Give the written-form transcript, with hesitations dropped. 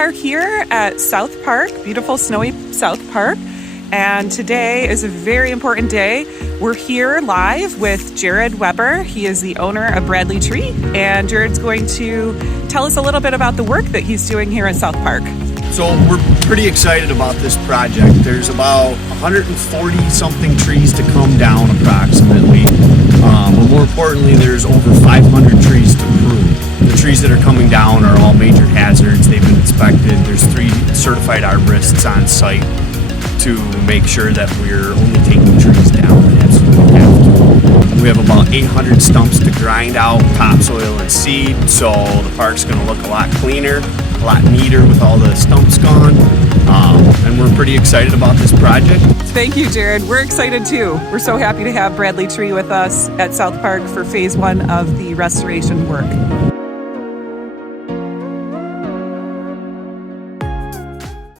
are here at South Park, beautiful snowy South Park, and today is a very important day. We're here live with Jared Weber. He is the owner of Bradley Tree, and Jared's going to tell us a little bit about the work that he's doing here at South Park. So we're pretty excited about this project. There's about 140 something trees to come down approximately, but more importantly there's over 500 trees to prune. The trees that are coming down are all major hazards. They've been inspected. There's 3 certified arborists on site to make sure that we're only taking trees down that absolutely have to. We have about 800 stumps to grind out, topsoil and seed, so the park's going to look a lot cleaner, a lot neater with all the stumps gone, and we're pretty excited about this project. Thank you, Jared. We're excited too. We're so happy to have Bradley Tree with us at South Park for phase 1 of the restoration work.